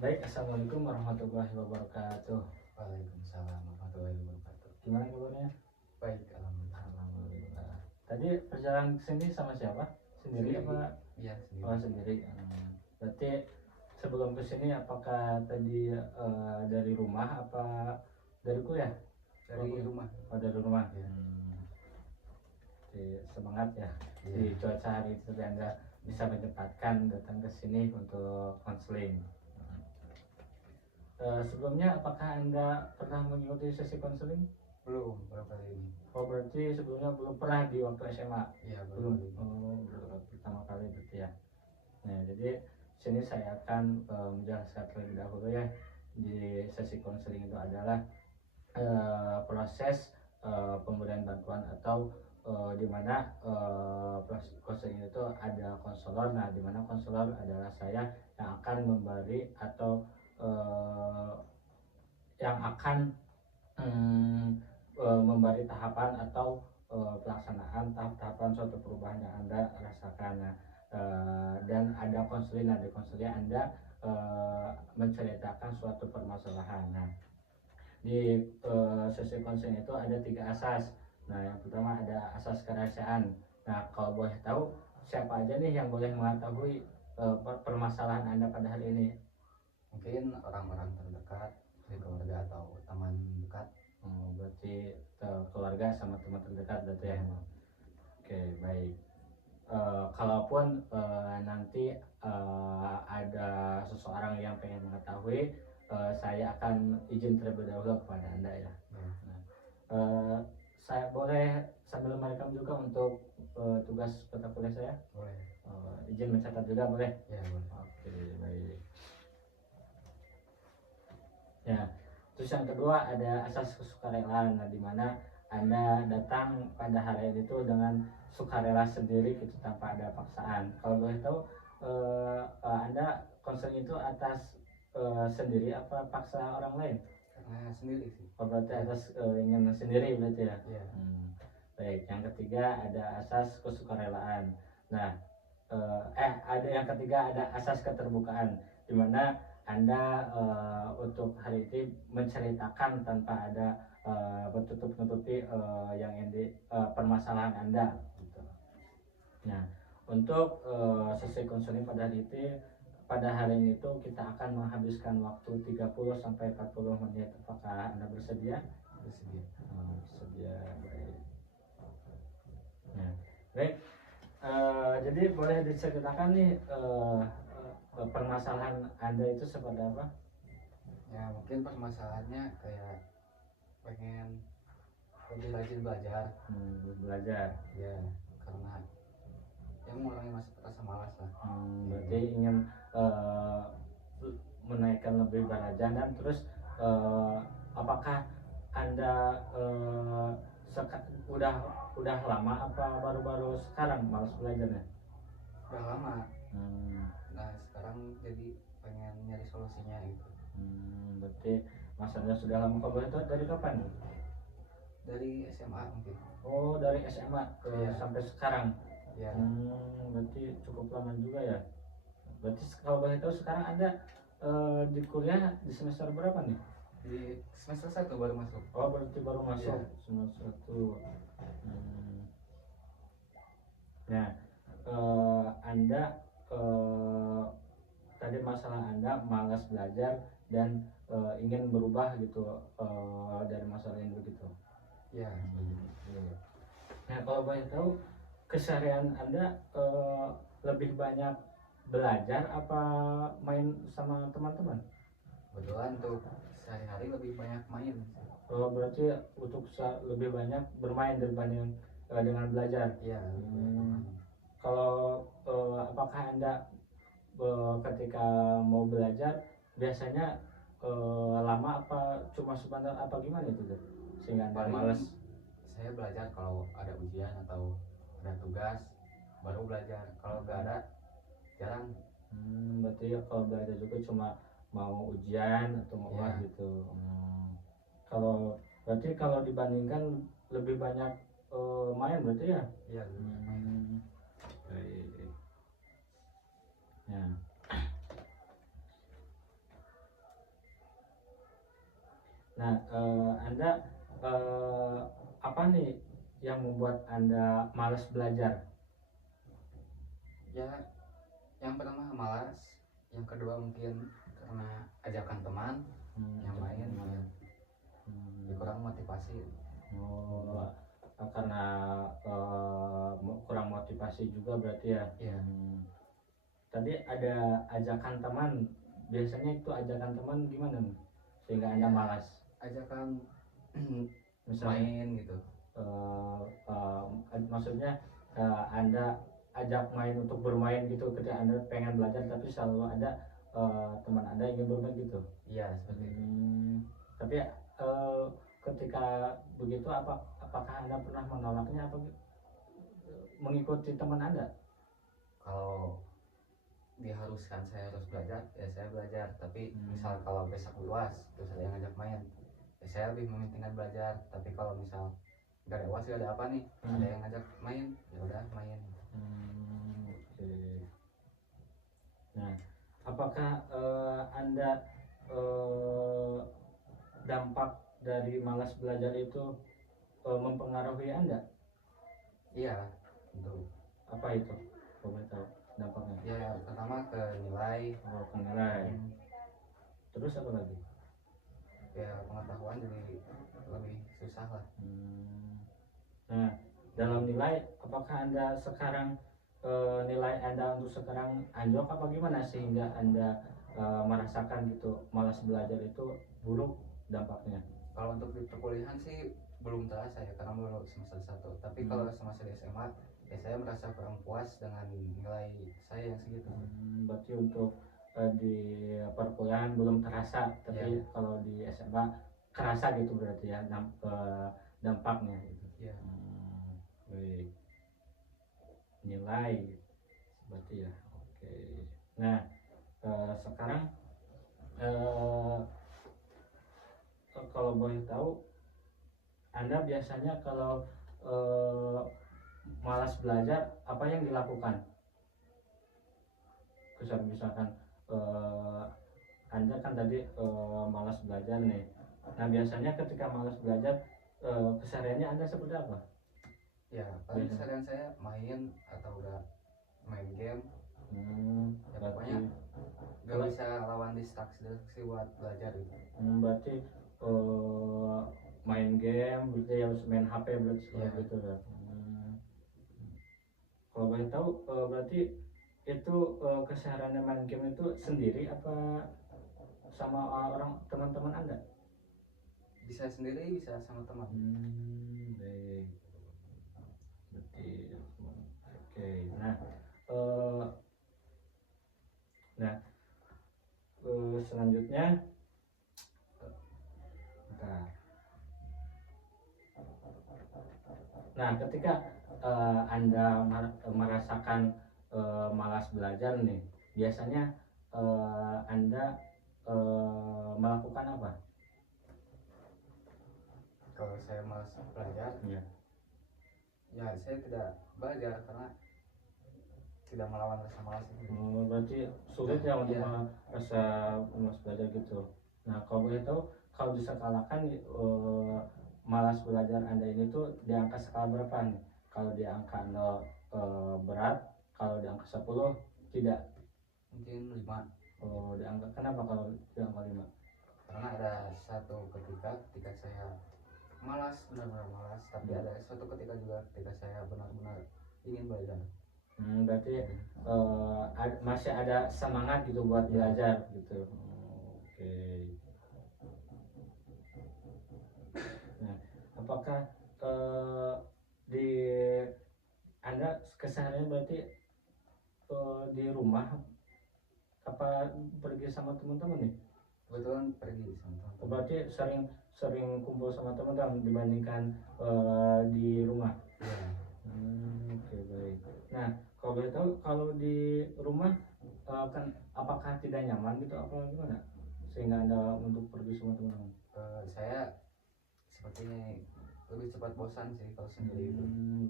Baik, assalamualaikum warahmatullahi wabarakatuh. Waalaikumsalam warahmatullahi wabarakatuh. Gimana kabarnya? Baik, alhamdulillah. Alhamdulillah. Tadi perjalanan ke sini sama siapa? Sendiri apa? Iya, Oh, sendiri. sendiri. Berarti sebelum ke sini apakah tadi dari rumah apa dari kuliah? Dari rumah. Oh, dari rumah. Iya. Semangat ya. Iya. Di cuaca hari itu Anda bisa menyempatkan datang ke sini untuk konseling. Sebelumnya apakah Anda pernah mengikuti sesi konseling? Belum, baru kali ini. Oh, berarti sebelumnya belum pernah di waktu SMA? Iya, Belum. kali ini. Oh, baru pertama kali berarti ya. Nah, jadi sini saya akan menjelaskan terlebih dahulu ya. Di sesi konseling itu adalah proses pemberian bantuan atau di mana proses konseling itu ada konselor. Nah, di mana konselor adalah saya yang akan memberi atau yang akan memberi tahapan atau pelaksanaan tahap-tahapan suatu perubahan yang Anda rasakan. Nah, dan ada konseling. Nah, di konseling Anda menceritakan suatu permasalahan. Nah, di sesi konseling itu ada 3 asas. Nah, yang pertama ada asas kerahasiaan. Nah, kalau boleh tahu siapa aja nih yang boleh mengetahui permasalahan Anda pada hari ini? Mungkin orang-orang terdekat, dari keluarga atau teman dekat. Berarti keluarga sama teman terdekat berarti ya. Oke, baik. Kalaupun nanti ada seseorang yang pengen mengetahui, saya akan izin terlebih dahulu kepada Anda ya. Saya boleh sambil merekam juga untuk tugas mata kuliah saya? Boleh. Izin mencatat juga boleh? Ya, boleh. Oke, baik. Ya, terus yang kedua ada asas kesukarelaan. Nah, di mana Anda datang pada hari itu dengan sukarela sendiri gitu tanpa ada paksaan. Kalau boleh tahu Anda konseling itu atas sendiri apa paksa orang lain? Karena sendiri sih. Oh, berarti Ya. atas ingin sendiri berarti ya? Iya. Baik, yang ketiga ada asas kesukarelaan. Nah, ada yang ketiga ada asas keterbukaan, di mana Anda untuk hari ini menceritakan tanpa ada menutup-nutupi yang permasalahan Anda gitu. Nah, untuk sesi konseling pada hari ini itu kita akan menghabiskan waktu 30 sampai 40 menit. Apakah Anda bersedia? Bersedia. Bersedia, baik. Nah, baik. Jadi boleh diceritakan nih permasalahan Anda itu seperti apa? Ya, mungkin permasalahannya kayak pengen lebih rajin belajar. Belajar. Ya, karena yang mengurangi rasa malas lah. Berarti ingin menaikkan lebih belajar. Dan terus apakah Anda udah lama apa baru-baru sekarang malas belajarnya? Udah lama. Nah, sekarang jadi pengen nyari solusinya gitu. Berarti masalahnya sudah lama. Kalau boleh tahu dari kapan? Dari SMA mungkin. Oh, dari SMA Iya. sampai sekarang. Ya. Berarti cukup lama juga ya. Berarti kalau boleh tahu sekarang Anda di kuliah di semester berapa nih? Di semester 1 baru masuk. Oh, berarti baru masuk. Iya. Semester 1. Nah, Anda tadi masalah Anda malas belajar dan ingin berubah gitu dari masalah ini begitu. Ya. Nah, kalau boleh tahu keseharian Anda lebih banyak belajar apa main sama teman-teman? Kebetulan untuk sehari-hari lebih banyak main. Berarti untuk lebih banyak bermain dibanding dengan belajar. Iya. Kalau apakah Anda ketika mau belajar biasanya lama apa cuma sebentar apa gimana itu tuh sehingga Anda Paling malas? saya belajar kalau ada ujian atau ada tugas baru belajar. Kalau nggak ada jarang. Berarti kalau belajar juga cuma mau ujian atau mau Iya. gitu. Kalau berarti kalau dibandingkan lebih banyak main berarti ya? Iya, lebih banyak main. Baik. Ya. Nah, Anda apa nih yang membuat Anda malas belajar? Ya, yang pertama malas, yang kedua mungkin karena ajakan teman yang lain ya, kurang motivasi. Oh, karena kurang motivasi juga berarti ya. Iya. Tadi ada ajakan teman. Biasanya itu ajakan teman gimana nih? Sehingga Anda Ya, malas. ajakan Misalnya main gitu. maksudnya Anda ajak main untuk bermain gitu ketika Anda pengen belajar tapi selalu ada teman Anda ingin bermain gitu. Iya, seperti itu. Tapi ketika begitu apakah Anda pernah menolaknya atau mengikuti teman Anda? Kalau diharuskan saya harus belajar, ya saya belajar. Tapi misal kalau besok UAS terus ada yang ngajak main, ya saya lebih mementingkan belajar. Tapi kalau misal nggak ada UAS, nggak ada apa nih, ada yang ngajak main, ya udah main. Oke. Nah, apakah Anda dampak dari malas belajar itu mempengaruhi Anda? Iya, tentu. Apa itu? Boleh tahu dampaknya? Ya, pertama ke nilai. Oh, ke nilai. Terus apa lagi? Ya, pengetahuan jadi lebih susah lah. Nah, dalam nilai, apakah Anda sekarang nilai Anda untuk sekarang anjlok apa gimana sehingga Anda merasakan gitu malas belajar itu buruk dampaknya? Kalau untuk di perkuliahan sih belum terasa ya, karena baru semester 1. Tapi kalau semasa di SMA, ya saya merasa kurang puas dengan nilai saya yang segitu. Berarti untuk di perkuliahan belum terasa, tapi kalau di SMA kerasa gitu berarti ya dampaknya gitu. Iya. Baik. Nilai berarti ya. Oke. Nah, sekarang kalau boleh tahu, Anda biasanya kalau malas belajar apa yang dilakukan? Misalkan Anda kan tadi malas belajar nih. Nah, biasanya ketika malas belajar kesehariannya Anda seperti apa? Ya, paling keseharian saya main atau udah main game. Ya, pokoknya gak bisa lawan distraksi buat belajar gitu. Berarti main game, berarti harus main HP berarti gitu ya. Kalau boleh tahu berarti itu kesehariannya main game itu sendiri apa sama orang teman-teman Anda? Bisa sendiri, bisa sama teman. Baik. Berarti oke. Selanjutnya nah ketika Anda merasakan malas belajar nih, biasanya Anda melakukan apa? Kalau saya malas belajar, ya saya tidak belajar karena tidak melawan rasa malas itu. Berarti sulit ya untuk rasa malas belajar gitu. Nah, kalau boleh tahu, kalau diskalakan malas belajar Anda ini tuh di angka skala berapa nih? Kalau di angka 0 berat, kalau di angka 10 tidak. Mungkin 5. Oh, di angka, kenapa kalau di angka 5? Karena ada satu ketika saya malas, benar-benar malas, tapi ada suatu ketika juga ketika saya benar-benar ingin belajar. Berarti masih ada semangat gitu buat belajar gitu. Oke. Nah, apakah di Anda keseharian berarti di rumah apa pergi sama teman-teman nih? Kebetulan pergi sama teman. Berarti sering kumpul sama teman-teman dibandingkan di rumah. Oke, baik. Nah, kalau boleh tahu, kalau di rumah kan apakah tidak nyaman gitu apa gimana sehingga Anda untuk pergi sama teman-teman? Saya sepertinya lebih cepat bosan sih kalau sendiri itu.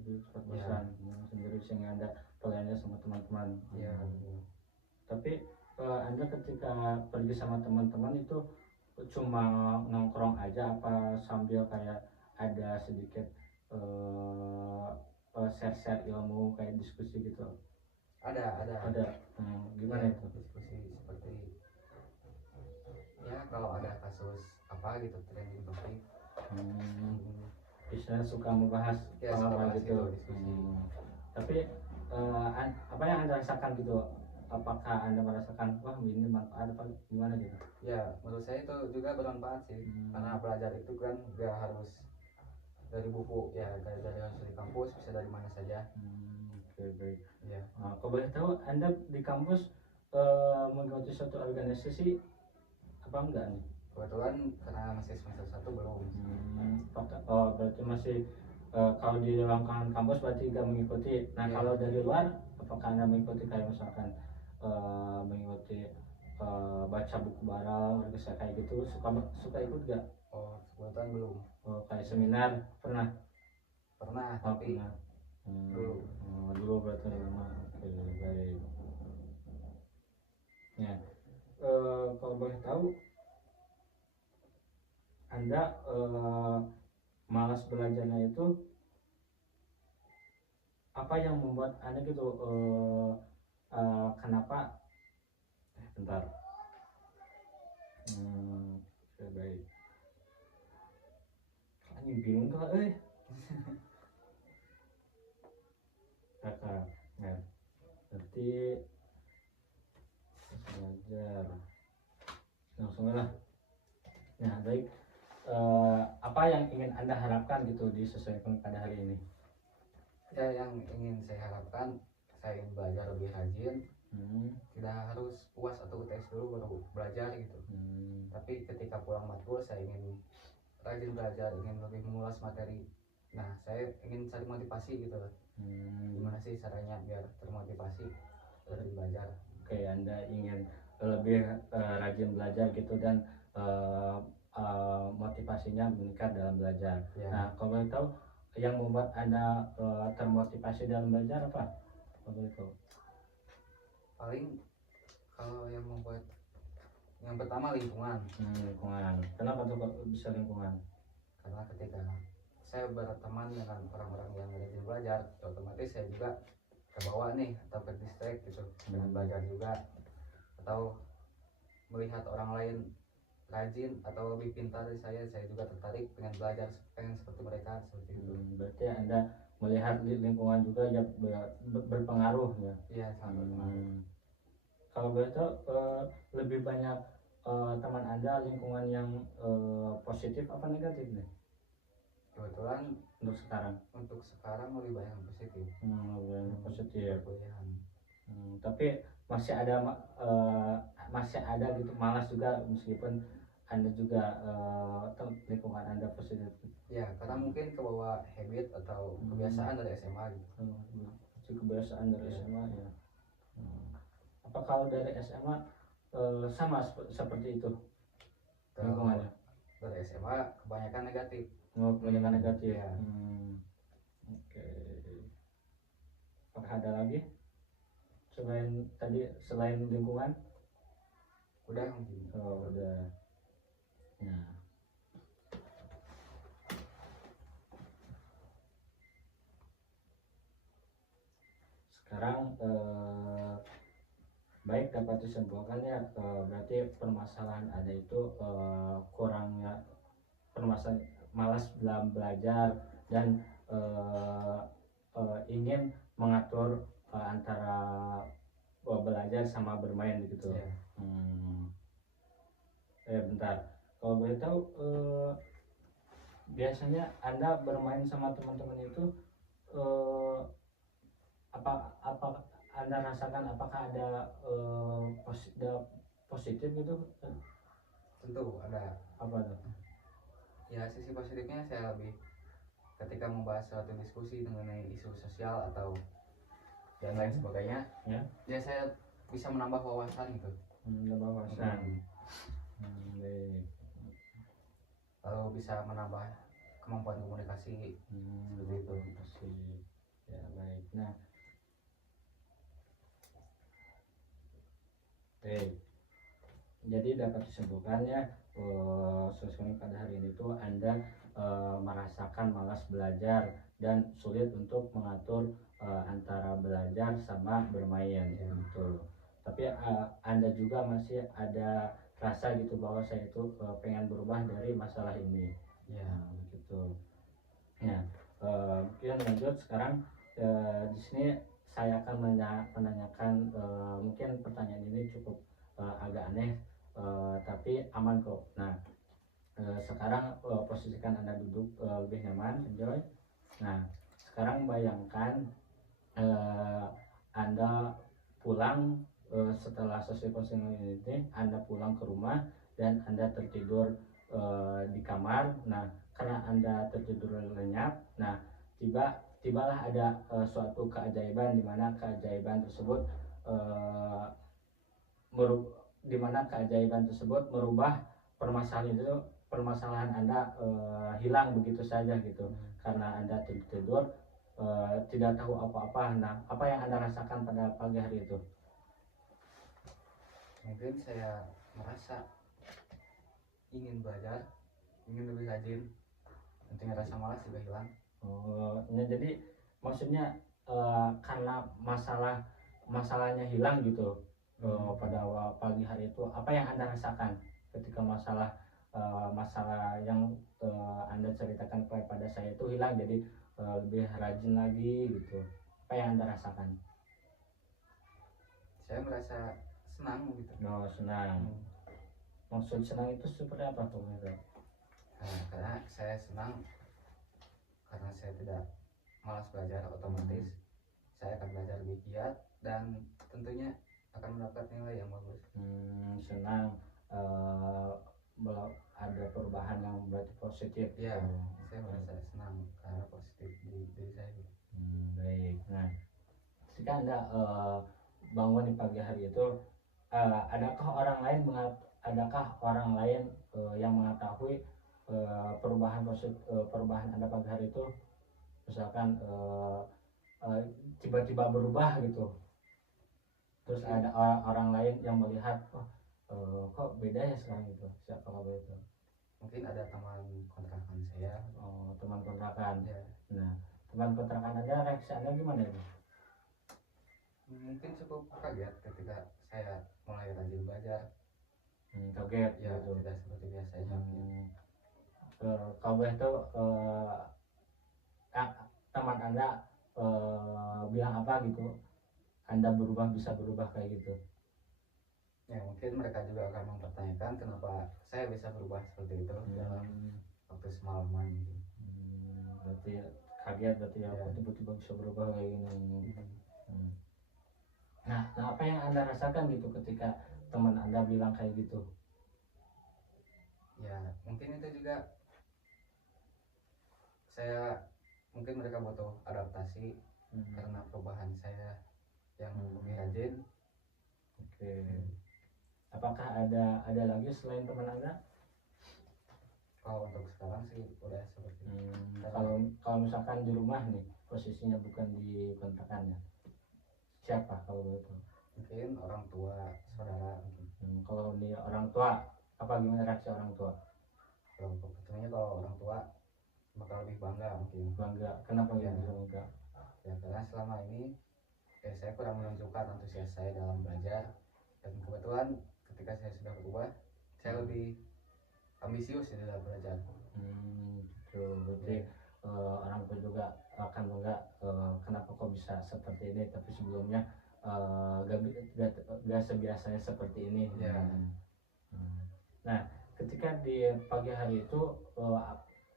Lebih cepat bosan sendiri sehingga Anda pengennya sama teman-teman. Iya. Tapi Anda ketika pergi sama teman-teman itu cuma nongkrong aja apa sambil kayak ada sedikit share-share ilmu kayak diskusi gitu? Ada Gimana ya, itu? diskusi seperti ya kalau ada kasus apa gitu trending topik. Bisa suka membahas Ya, apa suka bahas gitu. gitu, diskusi. Tapi apa yang Anda rasakan gitu? Apakah Anda merasakan wah ini manfaat apa gimana gitu? Ya menurut saya itu juga bermanfaat sih, karena belajar itu kan gak harus dari buku ya, dari harus di kampus, bisa dari mana saja. Oke, baik. Ya, Kalau boleh tahu Anda di kampus mengikuti suatu organisasi apa enggak nih? kebetulan karena masih semester 1 belum. Berarti masih kalau di lingkungan kampus berarti nggak mengikuti. Nah, Ya. kalau dari luar apakah Anda mengikuti kayak misalkan mengikuti baca buku bareng, organisasi kayak gitu, suka ikut gak? Oh, kebetulan belum. Kayak seminar pernah? Tapi Pernah. dulu. Dulu berarti lama. Oke, baik. Ya, kalau boleh tahu Anda malas belajarnya itu apa yang membuat Anda gitu kenapa bentar oke, baik. Ini bingung tuh kakak ya berarti belajar langsung lah. Nah, baik. Apa yang ingin Anda harapkan gitu disesuaikan pada hari ini? Ya, yang ingin saya harapkan, saya ingin belajar lebih rajin. Tidak harus puas atau UTS dulu baru belajar gitu. Tapi ketika pulang matkul saya ingin rajin belajar, ingin lebih mengulas materi. Nah, saya ingin cari motivasi gitu. Gimana sih caranya biar termotivasi lebih belajar? Oke, Anda ingin lebih rajin belajar gitu dan motivasinya meningkat dalam belajar. Ya. Nah, kalau boleh tahu yang membuat Anda termotivasi dalam belajar apa? Kalau boleh tahu. Paling kalau yang membuat, yang pertama lingkungan. Lingkungan. Kenapa tuh kok bisa lingkungan? Karena ketika saya berteman dengan orang-orang yang rajin belajar, otomatis saya juga terbawa nih atau ke distract gitu dengan belajar juga, atau melihat orang lain rajin atau lebih pintar dari saya juga tertarik dengan belajar, pengen seperti mereka, seperti itu. Berarti Anda melihat lingkungan juga ya berpengaruh ya? Iya, sangat berpengaruh. Kalau boleh tahu lebih banyak teman Anda lingkungan yang positif apa negatif nih? Kebetulan untuk sekarang lebih banyak yang positif. lebih banyak positif. Perkuliahan. Tapi masih ada gitu malas juga meskipun Anda juga lingkungan Anda positif. Ya, karena mungkin kebawa habit atau kebiasaan dari SMA gitu. Kebiasaan dari SMA ya. Apa kalau dari SMA sama seperti itu lingkungannya? Dari SMA kebanyakan negatif. Kebanyakan negatif. Ya. Oke. Apakah ada lagi selain lingkungan? Udah mungkin. Udah. Nah. Sekarang baik dapat disimpulkan ya berarti permasalahan ada itu kurangnya permasalahan malas dalam belajar dan ingin mengatur antara belajar sama bermain gitu. Yeah. Bentar, kalau boleh tahu biasanya Anda bermain sama teman-teman itu apa Anda rasakan apakah ada positif gitu? Tentu ada. Apa tuh? Ya, sisi positifnya saya lebih ketika membahas suatu diskusi mengenai isu sosial atau dan lain sebagainya, ya saya bisa menambah wawasan gitu. Menambah wawasan. Lalu bisa menambah kemampuan komunikasi seperti itu. Ya, baik. Nah, jadi dapat disimpulkannya sesuai pada hari ini tuh Anda merasakan malas belajar dan sulit untuk mengatur antara belajar sama bermain gitu. Tapi Anda juga masih ada rasa gitu bahwa saya itu pengen berubah dari masalah ini. Ya. Nah, begitu. Nah, mungkin lanjut sekarang di sini saya akan menanyakan mungkin pertanyaan ini cukup agak aneh tapi aman kok. Nah, sekarang posisikan Anda duduk lebih nyaman, enjoy. Nah, sekarang bayangkan Anda pulang setelah selesai counseling ini, Anda pulang ke rumah dan Anda tertidur di kamar. Nah, karena Anda tertidur lenyap, nah tibalah ada suatu keajaiban di mana keajaiban tersebut uh, di mana keajaiban tersebut merubah permasalahan Anda hilang begitu saja gitu. Karena Anda tertidur tidak tahu apa-apa. Nah, apa yang Anda rasakan pada pagi hari itu? Mungkin saya merasa ingin belajar, ingin lebih rajin, tentunya rasa malas juga hilang. Ya, jadi maksudnya karena masalahnya hilang gitu pada pagi hari itu, apa yang Anda rasakan ketika masalah yang Anda ceritakan kepada saya itu hilang, jadi lebih rajin lagi gitu. Apa yang Anda rasakan? Saya merasa senang gitu. Oh, senang. Maksud senang itu seperti apa tuh? Karena saya senang karena saya tidak malas belajar, otomatis saya akan belajar lebih giat dan tentunya akan mendapat nilai yang bagus. Senang ada perubahan yang berarti positif. Ya, saya merasa senang karena positif di diri saya. Baik. Nah, ketika Anda bangun di pagi hari itu, adakah orang lain yang mengetahui perubahan Anda pagi hari itu, misalkan tiba-tiba berubah gitu, terus ada orang lain yang melihat, kok beda ya sekarang gitu, siapa kabar itu? Mungkin ada teman kontrakan saya. Teman kontrakan. Ya. Nah, teman kontrakan Anda, reaksi Anda gimana itu? Mungkin cukup kaget ketika saya mulai rajin belajar. Kaget Ya, gitu. tidak seperti biasanya. Kabar itu teman Anda bilang apa gitu, Anda bisa berubah kayak gitu? Ya, mungkin mereka juga akan mempertanyakan kenapa saya bisa berubah seperti itu dalam waktu semalaman gitu. Berarti kaget berarti ya, tiba-tiba bisa berubah kayak gini. Nah, apa yang Anda rasakan gitu ketika teman Anda bilang kayak gitu? Ya, mungkin itu juga mungkin mereka butuh adaptasi karena perubahan saya yang lebih rajin. Oke. Apakah ada lagi selain teman Anda? Kalau untuk sekarang sih udah seperti itu. Kalau misalkan di rumah nih, posisinya bukan di kontrakannya, siapa kalau begitu? Mungkin orang tua, saudara mungkin. Kalau di orang tua, apa gimana reaksi orang tua? Tentunya kalau orang tua bakal lebih bangga mungkin. Bangga, kenapa ya, bisa bangga? Ya karena selama ini saya kurang menunjukkan antusias saya dalam belajar, dan kebetulan ketika saya sudah berubah, saya lebih ambisius di dalam belajar. Berarti orang tua juga akan bangga, kenapa kok bisa seperti ini, tapi sebelumnya gak sebiasanya seperti ini. Nah, ketika di pagi hari itu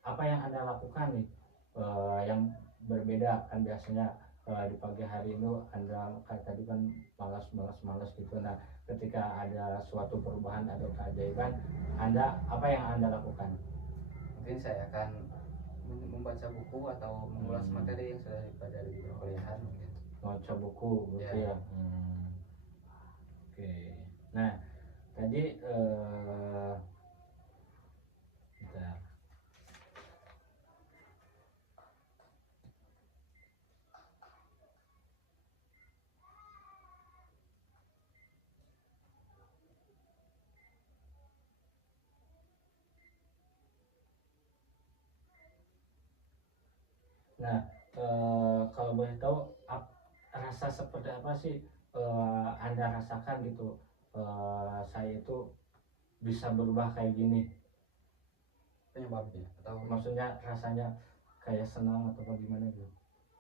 apa yang Anda lakukan nih yang berbeda? Kan biasanya di pagi hari itu Anda kayak tadi kan malas gitu. Nah, ketika ada suatu perubahan atau keajaiban, apa yang Anda lakukan? Mungkin saya akan membaca buku atau mengulas materi yang sudah dipelajari di perkuliahan. Baca buku berarti ya. Oke. Nah, tadi Nah, kalau boleh tahu rasa seperti apa sih Anda rasakan gitu? Saya itu bisa berubah kayak gini. Penyebabnya atau Maksudnya rasanya kayak senang atau bagaimana gitu?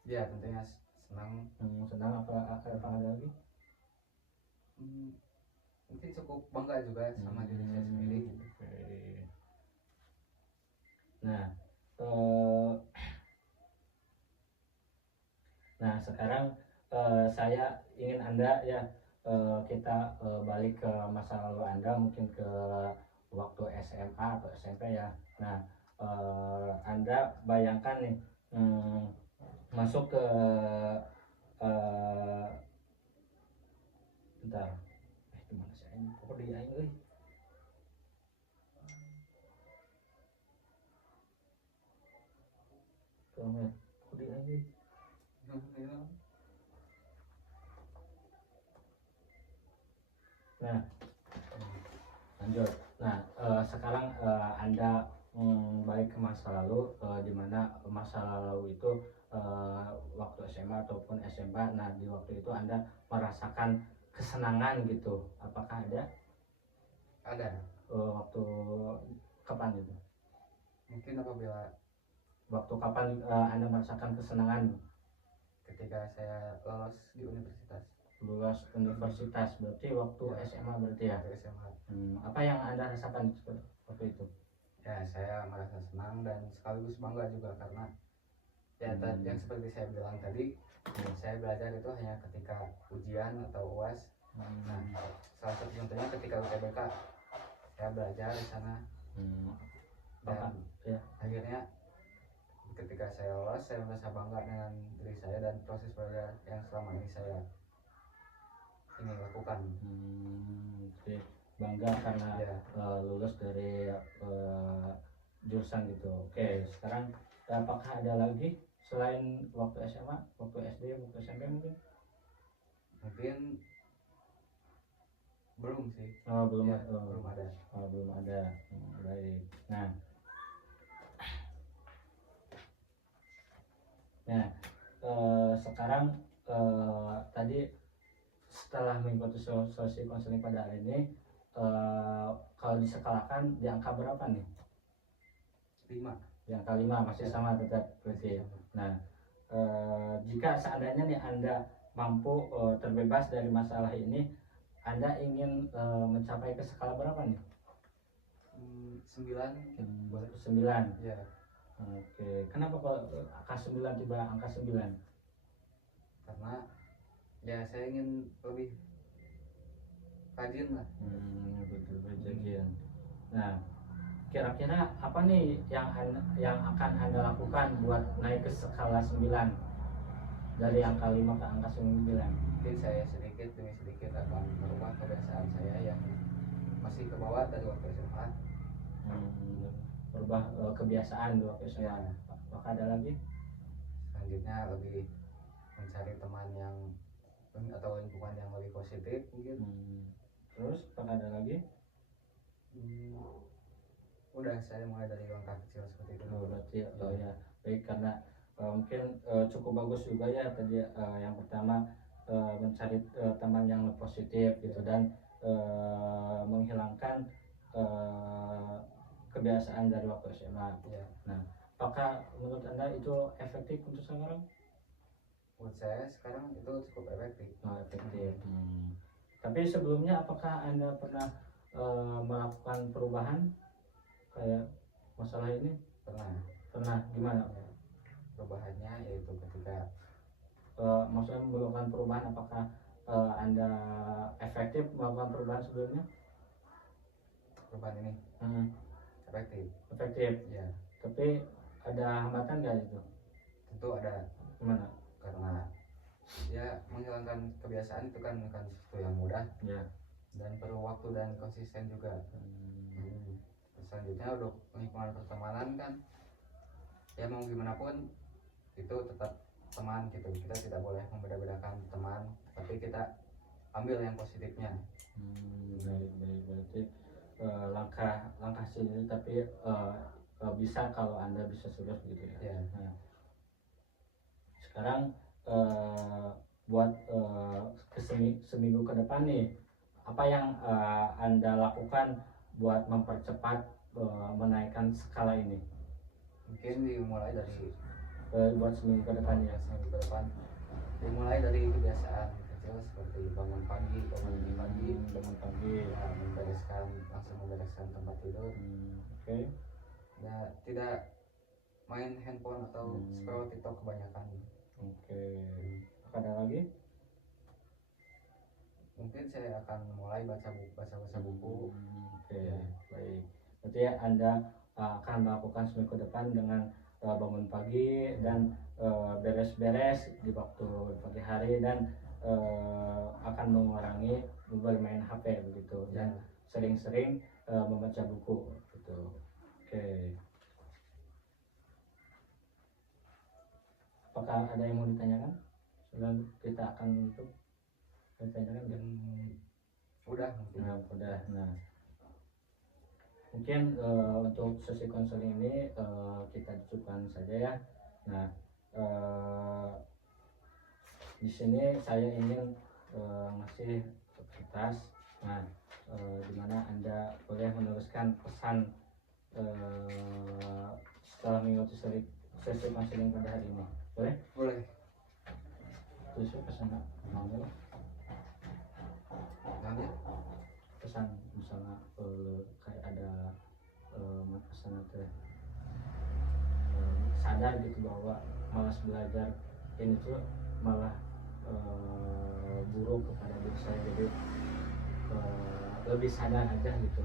ya tentunya senang. Senang apa ada lagi? Mungkin cukup bangga juga sama diri saya sendiri gitu. Oke. Nah, eh, nah sekarang saya ingin Anda ya kita balik ke masa lalu Anda, mungkin ke waktu SMA atau SMP ya. Nah, Anda bayangkan nih masuk ke eh, bentar, gimana sih ini? Kok di aing euy? Kok di aing euy? Nah, lanjut. Nah, sekarang Anda balik ke masa lalu, di mana masa lalu itu waktu SMA ataupun SMP. Nah, di waktu itu Anda merasakan kesenangan gitu. Apakah ada Ada. waktu kapan gitu? Mungkin apabila Waktu kapan Anda merasakan kesenangan? ketika saya lolos di universitas. Lulus universitas, berarti waktu Ya. SMA berarti ya? Waktu SMA. Apa yang Anda rasakan waktu itu? Ya, saya merasa senang dan sekaligus bangga juga karena ya yang seperti saya bilang tadi, saya belajar itu hanya ketika ujian atau UAS. Nah, salah satu contohnya ketika UTBK saya belajar di sana dan ya. akhirnya ketika saya lolos saya merasa bangga dengan diri saya dan proses belajar yang selama ini saya ingin lakukan. Oke. Bangga karena Ya. lulus dari jurusan gitu. Oke, sekarang apakah ada lagi selain waktu SMA, waktu SD, waktu SMP mungkin? Mungkin belum sih. Belum Ya, ada. belum ada. Belum ada. Baik. Nah, sekarang tadi setelah mengikuti sesi konseling pada hari ini, kalau disekalakan di angka berapa nih? 5. Di angka 5 masih sama tetap berarti. Nah, jika seandainya nih Anda mampu terbebas dari masalah ini, Anda ingin mencapai ke skala berapa nih? 9. 9. Ya. Oke, kenapa kok angka 9 tiba angka 9? Karena ya saya ingin lebih rajin lah. Betul rajin. Nah, kira-kira apa nih yang akan Anda lakukan buat naik ke skala 9 dari angka 5 ke angka 9? Mungkin saya sedikit demi sedikit akan merubah kebiasaan saya yang masih ke bawah dari waktu SMA. Merubah kebiasaan di waktu SMA. Ya. Apakah ada lagi? Selanjutnya lebih mencari teman yang atau lingkungan yang lebih positif mungkin. Terus apakah ada lagi? Udah, saya mulai dari langkah kecil seperti itu. Berarti ya baik, karena mungkin cukup bagus juga ya tadi yang pertama mencari teman yang positif gitu dan menghilangkan kebiasaan dari waktu SMA. Ya. Nah, apakah menurut Anda itu efektif untuk sekarang? Menurut saya sekarang itu cukup efektif. Efektif. Tapi sebelumnya apakah Anda pernah melakukan perubahan kayak masalah ini? Pernah. Gimana? Ya. Perubahannya yaitu ketika maksudnya melakukan perubahan, apakah Anda efektif melakukan perubahan sebelumnya? Perubahan ini efektif. Ya. Tapi ada hambatan nggak itu? Tentu ada. Gimana? Karena ya menghilangkan kebiasaan itu kan bukan sesuatu yang mudah. Ya. Dan perlu waktu dan konsisten juga. Selanjutnya untuk lingkungan pertemanan kan ya mau gimana pun itu tetap teman gitu. Kita tidak boleh membeda-bedakan teman, tapi kita ambil yang positifnya. Baik, berarti langkah sini tapi bisa kalau Anda bisa serius gitu ya. Ya. Nah, sekarang buat seminggu ke depan nih, apa yang Anda lakukan buat mempercepat menaikkan skala ini? Mungkin dimulai dari Buat seminggu ke depan ya. seminggu ke depan, dimulai dari kebiasaan kecil seperti bangun pagi, Bangun pagi. langsung membereskan tempat tidur. Oke. Ya, tidak main handphone atau scroll TikTok kebanyakan. Oke. Ada lagi? Mungkin saya akan mulai baca buku. Oke, baik. Berarti ya Anda akan melakukan seminggu ke depan dengan bangun pagi dan beres-beres di waktu pagi hari, dan akan mengurangi bermain HP begitu, dan sering-sering membaca buku gitu. Oke. Apakah ada yang mau ditanyakan sebelum kita akan tutup? Ditanyakan dan udah mungkin. Udah. Nah, mungkin untuk sesi konseling ini kita cukupkan saja ya. Nah, di sini saya ingin ngasih kertas. Nah, di mana Anda boleh menuliskan pesan setelah mengikuti sesi konseling pada hari ini. Boleh? Tulis pesan namanya. Pesan misalnya kayak ada pesan itu sadar gitu bahwa malas belajar ini tuh malah buruk kepada diri saya, jadi lebih sadar aja gitu.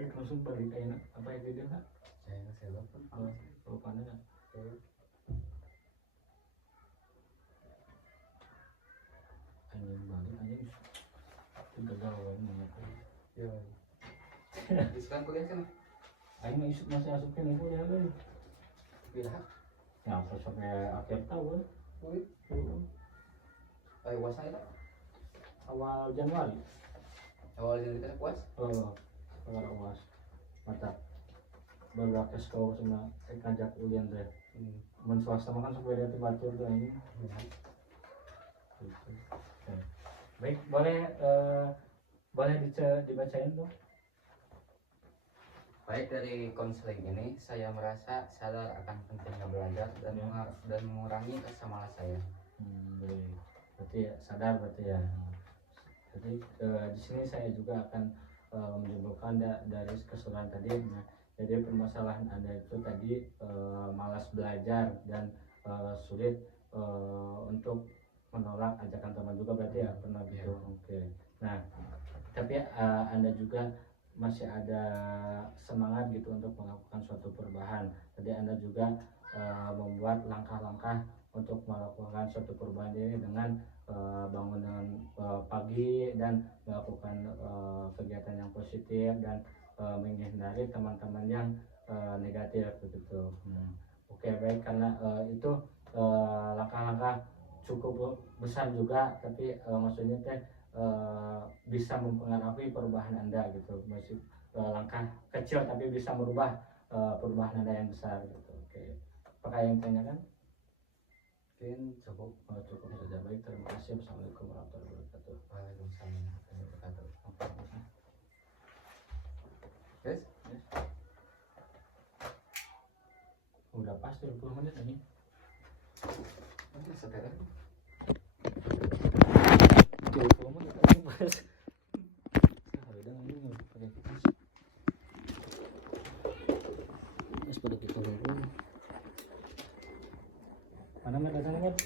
Langsung balik kayak apa itu dia Kak? Saya telepon. Teleponnya Kak? Anjing balik anjing gagal banget. Ya. Sekarang kuliah kan? Aing masih masukin itu ya kan? Bila? Ya sampai akhir tahun. Ayo puasa itu? Awal Januari. Awal Januari kita puas? Kalau UAS mata baru ke sekolah sama ngajak ulian teh. Men swasta makan sampai dia batur tuh ini. Baik, boleh dibacain tuh. Baik, dari konseling ini saya merasa sadar akan pentingnya belajar dan mengurangi rasa malas saya. Baik. Berarti sadar berarti ya. Jadi di sini saya juga akan menyimpulkan dari keseluruhan tadi. Nah, jadi permasalahan Anda itu tadi malas belajar dan sulit untuk menolak ajakan teman juga berarti ya, pernah gitu. Oke. Nah, tapi Anda juga masih ada semangat gitu untuk melakukan suatu perubahan. Tadi Anda juga membuat langkah-langkah untuk melakukan suatu perubahan ini dengan bangun dengan pagi dan melakukan kegiatan yang positif dan menghindari teman-teman yang negatif begitu. Oke, baik, karena itu langkah-langkah cukup besar juga, tapi maksudnya teh bisa mempengaruhi perubahan Anda gitu. Masih langkah kecil tapi bisa merubah perubahan Anda yang besar gitu. Oke. Apakah yang ditanyakan? Mungkin cukup. Cukup saja. Baik, terima kasih. Wassalamualaikum warahmatullahi wabarakatuh. Waalaikumsalam warahmatullahi wabarakatuh. Yes? Udah pas 20 menit ini. Sekarang kipas. Beda ini nggak pakai kipas. Kipas pada kita dulu. Mana met datang met?